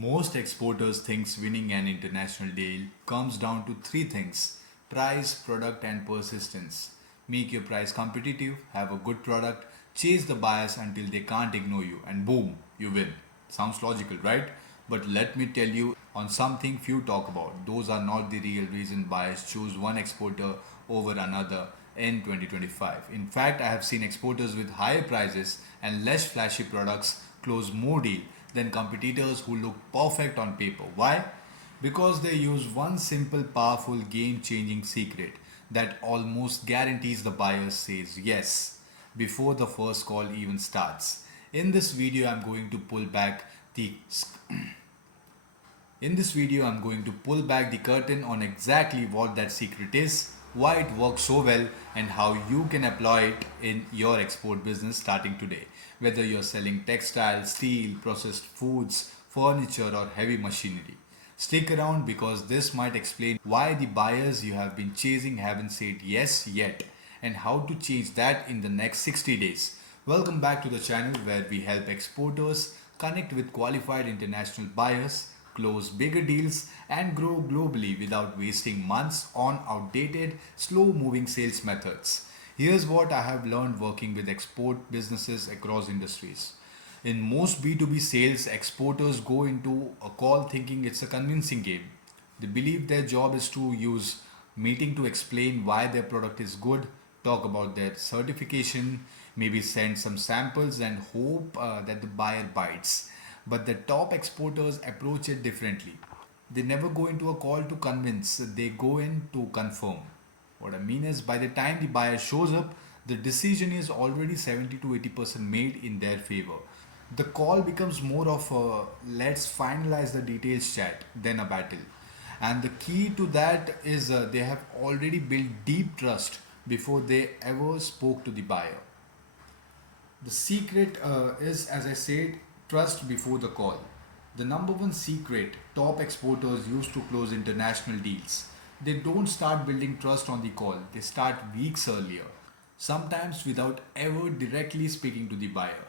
Most exporters think winning an international deal comes down to three things: price, product, and persistence. Make your price competitive, have a good product, chase the buyers until they can't ignore you, and boom, you win. Sounds logical, right? But let me tell you on something few talk about. Those are not the real reason buyers choose one exporter over another in 2025. In fact, I have seen exporters with higher prices and less flashy products close more deals than competitors who look perfect on paper. Why? Because they use one simple, powerful, game changing secret that almost guarantees the buyer says yes before the first call even starts. In this video, I'm going to pull back the in this video, I'm going to pull back the curtain on exactly what that secret is, why it works so well, and how you can apply it in your export business starting today. Whether you're selling textiles, steel, processed foods, furniture, or heavy machinery. Stick around because this might explain why the buyers you have been chasing haven't said yes yet and how to change that in the next 60 days. Welcome back to the channel where we help exporters connect with qualified international buyers, close bigger deals, and grow globally without wasting months on outdated, slow moving sales methods. Here's what I have learned working with export businesses across industries. In most B2B sales, exporters go into a call thinking it's a convincing game. They believe their job is to use meeting to explain why their product is good, talk about their certification, maybe send some samples and hope that the buyer bites. But the top exporters approach it differently. They never go into a call to convince, they go in to confirm. What I mean is, by the time the buyer shows up, the decision is already 70 to 80% made in their favor. The call becomes more of a let's finalize the details chat than a battle. And the key to that is they have already built deep trust before they ever spoke to the buyer. The secret is, as I said, trust before the call. The number one secret top exporters use to close international deals. They don't start building trust on the call, they start weeks earlier, sometimes without ever directly speaking to the buyer.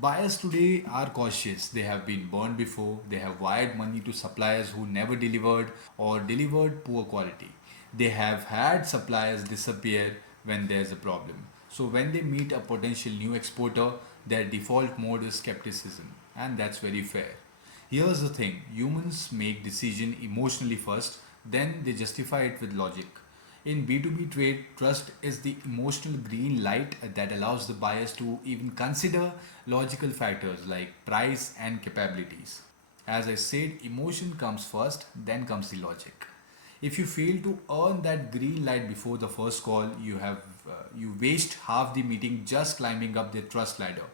Buyers today are cautious. They have been burned before, they have wired money to suppliers who never delivered or delivered poor quality. They have had suppliers disappear when there's a problem. So when they meet a potential new exporter, their default mode is skepticism, and that's very fair. Here's the thing: humans make decision emotionally first, then they justify it with logic. In B2B trade, trust is the emotional green light that allows the buyers to even consider logical factors like price and capabilities. As I said, emotion comes first, then comes the logic. If you fail to earn that green light before the first call, you waste half the meeting just climbing up the trust ladder,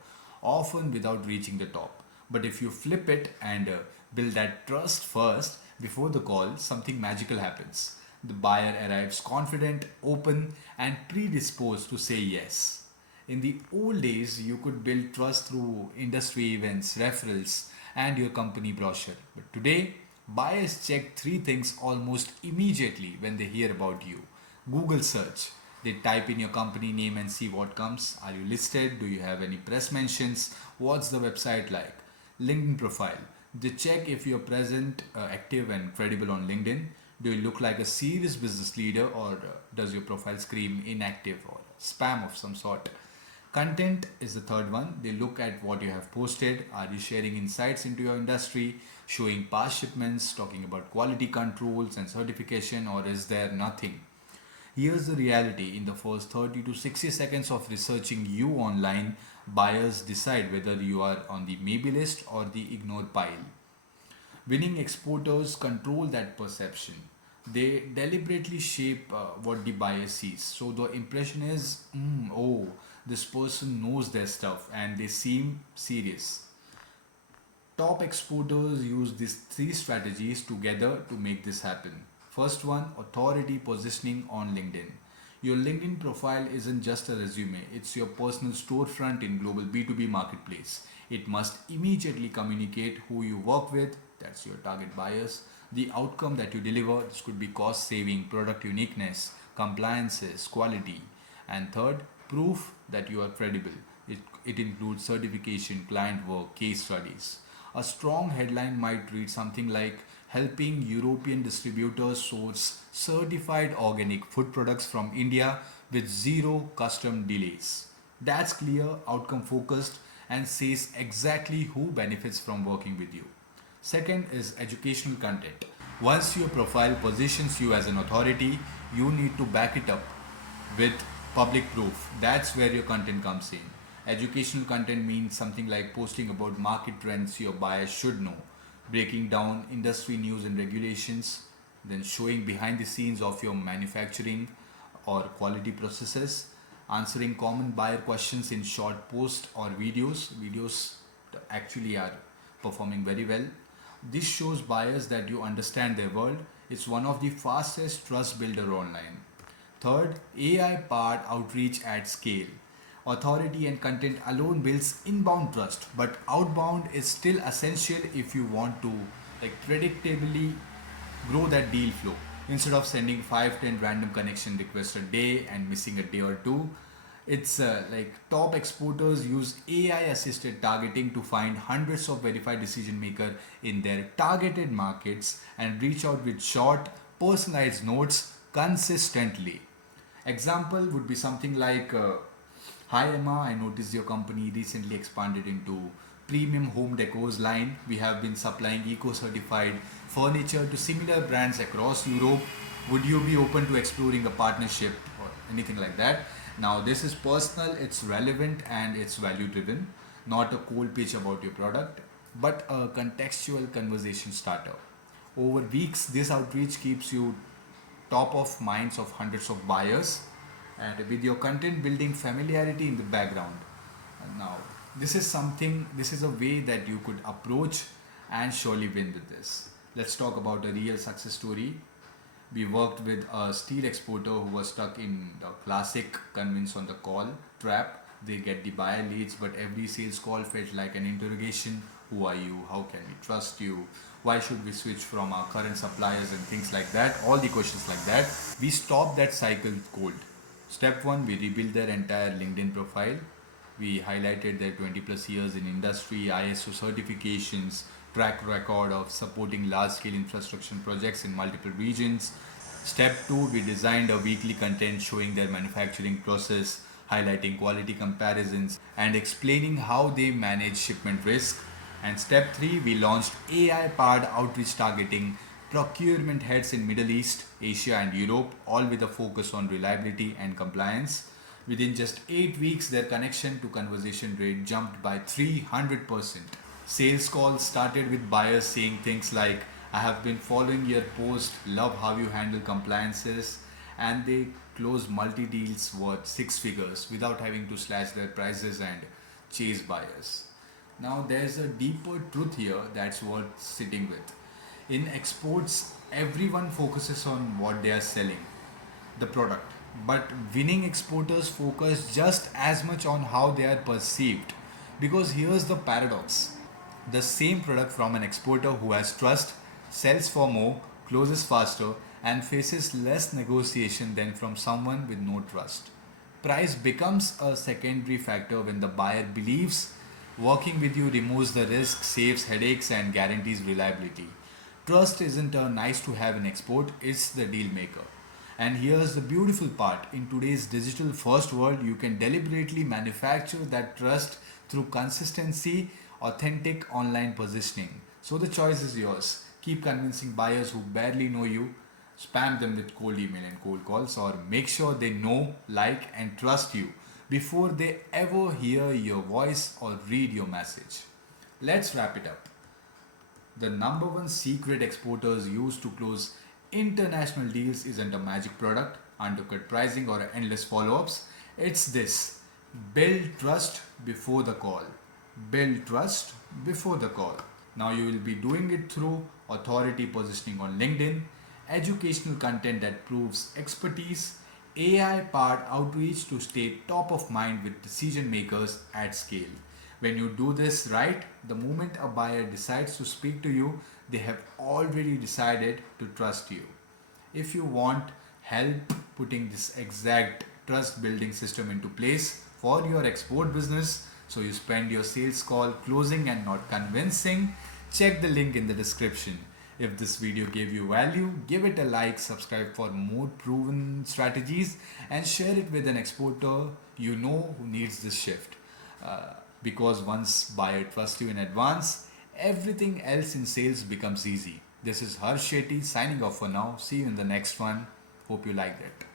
often without reaching the top. But if you flip it and build that trust first before the call, something magical happens. The buyer arrives confident, open, and predisposed to say yes. In the old days, you could build trust through industry events, referrals, and your company brochure. But today, buyers check three things almost immediately when they hear about you. Google search. They type in your company name and see what comes. Are you listed? Do you have any press mentions? What's the website like? LinkedIn profile. They check if you're present, active, and credible on LinkedIn. Do you look like a serious business leader, or does your profile scream inactive or spam of some sort? Content is the third one. They look at what you have posted. Are you sharing insights into your industry, showing past shipments, talking about quality controls and certification, or is there nothing? Here's the reality: in the first 30 to 60 seconds of researching you online, buyers decide whether you are on the maybe list or the ignore pile. Winning exporters control that perception. They deliberately shape what the buyer sees. So the impression is, oh, this person knows their stuff and they seem serious. Top exporters use these three strategies together to make this happen. First one: authority positioning on LinkedIn. Your LinkedIn profile isn't just a resume, it's your personal storefront in global B2B marketplace. It must immediately communicate who you work with, that's your target buyers, the outcome that you deliver, this could be cost saving, product uniqueness, compliances, quality, and third, proof that you are credible. It includes certification, client work, case studies. A strong headline might read something like helping European distributors source certified organic food products from India with zero custom delays. That's clear, outcome focused, and says exactly who benefits from working with you. Second is educational content. Once your profile positions you as an authority, you need to back it up with public proof. That's where your content comes in. Educational content means something like posting about market trends your buyers should know, breaking down industry news and regulations, then showing behind the scenes of your manufacturing or quality processes, answering common buyer questions in short posts or videos. Videos actually are performing very well. This shows buyers that you understand their world. It's one of the fastest trust builder online. Third, AI powered outreach at scale. Authority and content alone builds inbound trust, but outbound is still essential if you want to predictably grow that deal flow. Instead of sending 5-10 random connection requests a day and missing a day or two, it's like top exporters use AI assisted targeting to find hundreds of verified decision maker in their targeted markets and reach out with short personalized notes consistently. Example would be something like hi Emma, I noticed your company recently expanded into premium home decors line. We have been supplying eco certified furniture to similar brands across Europe. Would you be open to exploring a partnership or anything like that? Now, this is personal, it's relevant, and it's value driven, not a cold pitch about your product, but a contextual conversation starter. Over weeks, this outreach keeps you top of minds of hundreds of buyers and with your content building familiarity in the background. Now, this is a way that you could approach and surely win with this. Let's talk about a real success story. We worked with a steel exporter who was stuck in the classic convince on the call trap. They get the buyer leads, but every sales call felt like an interrogation. Who are you? How can we trust you? Why should we switch from our current suppliers and things like that? All the questions like that. We stopped that cycle cold. Step one, we rebuilt their entire LinkedIn profile. We highlighted their 20 plus years in industry, ISO certifications, track record of supporting large scale infrastructure projects in multiple regions. Step 2, we designed a weekly content showing their manufacturing process, highlighting quality comparisons, and explaining how they manage shipment risk. And step 3, we launched AI powered outreach targeting procurement heads in Middle East, Asia, and Europe, all with a focus on reliability and compliance. Within just 8 weeks, their connection to conversation rate jumped by 300%. Sales calls started with buyers saying things like, I have been following your post, love how you handle compliances, and they closed multi deals worth 6 figures without having to slash their prices and chase buyers. Now, there's a deeper truth here that's worth sitting with. In exports, everyone focuses on what they are selling, the product, but winning exporters focus just as much on how they are perceived. Because here's the paradox: the same product from an exporter who has trust sells for more, closes faster, and faces less negotiation than from someone with no trust. Price becomes a secondary factor when the buyer believes working with you removes the risk, saves headaches, and guarantees reliability. Trust isn't a nice to have in export, it's the deal maker. And here's the beautiful part: in today's digital first world, you can deliberately manufacture that trust through consistency, authentic online positioning. So the choice is yours. Keep convincing buyers who barely know you, spam them with cold email and cold calls, or make sure they know, like, and trust you before they ever hear your voice or read your message. Let's wrap it up. The number one secret exporters use to close international deals isn't a magic product, undercut pricing, or endless follow ups. It's this: build trust before the call. Build trust before the call. Now, you will be doing it through authority positioning on LinkedIn, educational content that proves expertise, AI powered outreach to stay top of mind with decision makers at scale. When you do this right, the moment a buyer decides to speak to you, they have already decided to trust you. If you want help putting this exact trust building system into place for your export business, so you spend your sales call closing and not convincing, Check the link in the description. If this video gave you value, give it a like, subscribe for more proven strategies, and share it with an exporter you know who needs this shift. Because once buyer trusts you in advance, everything else in sales becomes easy. This is Harsh Shetty signing off for now. See you in the next one. Hope you liked it.